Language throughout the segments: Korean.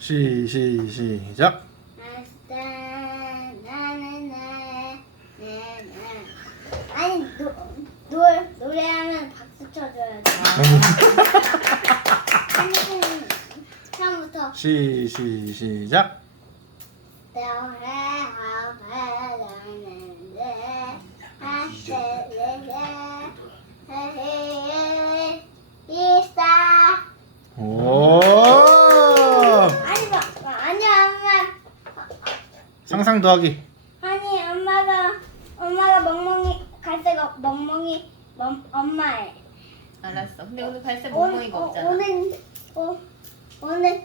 시, 시, 시작. 시 아스타 아니 노, 노 노래하면 박수 쳐줘야죠. 시 시, 시, 시작. 상상 도하기 아니 엄마가 엄마가 멍멍이 갈색 없, 멍멍이 멍, 엄마의. 알았어. 근데 어, 오늘 갈색 멍멍이가 어, 없잖아. 어, 오늘 어, 오늘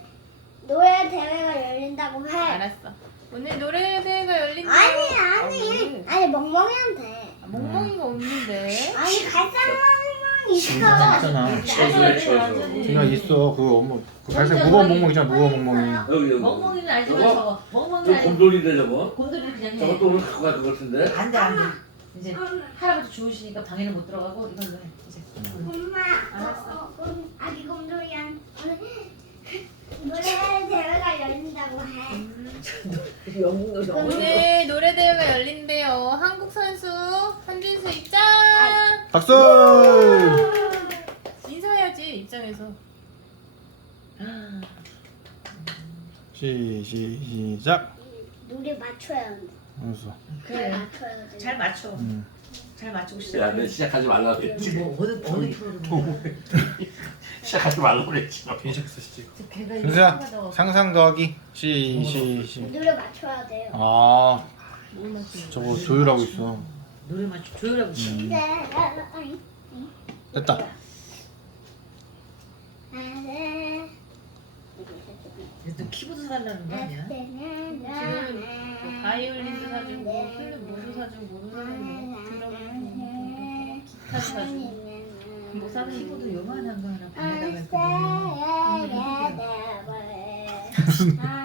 노래 대회가 열린다고 해. 알았어. 오늘 노래 대회가 열린다. 아니 해. 아니 아니 멍멍이한테. 아, 멍멍이가 없는데. 아니 갈색은 있어. 잖아 어, 있어. 맞아. 맞아. 있어. 엄마, 그 엄마. 그갈 무거운 멍이잖아 무거운 멍이 여기, 여기. 이는 알지 저 저거. 저 곰돌인데 저거? 곰돌이 그냥 저거 또 오늘 갖고 갈것 같은데? 안 돼. 해. 안 돼. 이제 안 돼. 할아버지 주무시니까 방에는 못 들어가고 이걸로 이제. 엄마. 알았 아기 곰돌이야. 노래대회가 열린다고 해. 오늘 노래대회가 열린대요. 한국 선수 한진수 입장. 박수. 인사해야지 입장에서. 시, 시, 시작. 노래 맞춰야, 응. 그래, 잘 맞춰야, 잘 맞춰야 돼. 그래잘 맞춰. 응. 잘맞추 응. 시작. 그래. 시작하지 말라고 했지. 그래. 뭐 어느 어느 시작하지 말라고 그지 뭐 괜찮겠어, 지금. 그 상상 더하기. 시 시, 시, 시. 노래 맞춰야 돼요. 아. 저거 조율하고 있어. 있어. 노래 맞춰 조율하고 있어. 됐다. 그 키보드 사달는거 아니야? 바이올린도 사주고 플루도 사주고 들어가면 기타 사주. 뭐 음. 키보드 음. 요만한 거 하나 음. 보내달라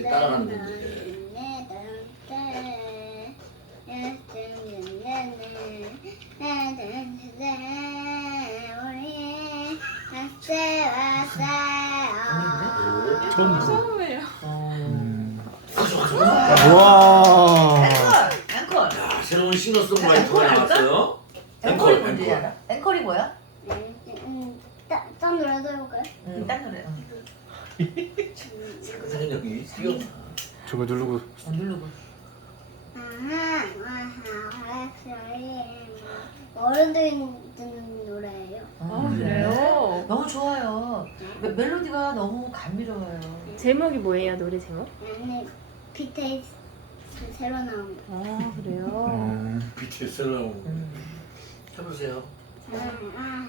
제 따라가는 분들. 네. 앵콜이 뭐야? 앵콜이 뭐야? 음, 음, 음, 노래도 해볼까요? 음, 노래. 음, 잠깐 여기 저거 누르고 안 누르고 어른들 듣는 노래예요. 아 그래요? 그래요? 너무 좋아요. 멜로디가 너무 감미로워요. 제목이 뭐예요? 노래 제목? 아니 BTS 네, 새로 나온 거. 아 그래요? 음. BTS 새로 나온 거. 음. 해보세요. 아, 아, 아, 아, 아, 아.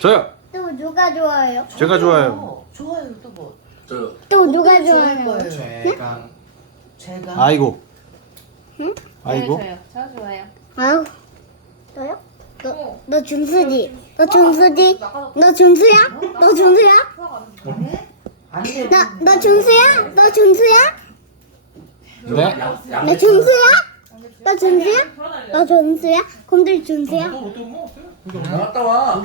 저요. 또 누가 좋아요? 제가 좋아요. 좋아요 또 뭐? 저또 누가 좋아요? 제가. 제가. 아이고. 응? 아이고. 저 좋아요. 아유. 너요? 너너 준수지. 너 준수지. 너 준수야? 너 준수야? 나너 준수야? 너 준수야? 네. 나 준수야? 나 준수야? 나 준수야? 곰돌이 준수야? 나갔다 와.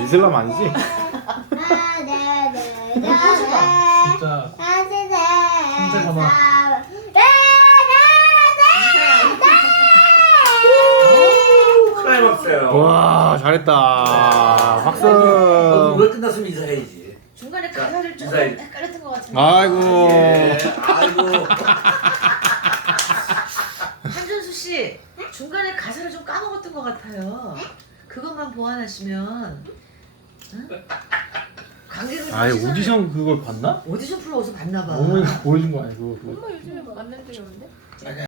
이슬람 아니지? 진짜, 진짜. 오우, 오우, 와 잘했다 네. 박수 노래 끝났으면 이사야이지 중간에 가사를 좀 인사해. 헷던것 같은데 아이고 아이고 한준수 씨 중간에 가사를 좀 까먹었던 것 같아요 네? 보완하시면 음? 응? 관객을 아 오디션, 잘해. 그걸 봤나? 오디션 프로 어서 봤나 봐. 어머니가 보여준 거 아니고. 엄마 요즘에 봤는데 그런데.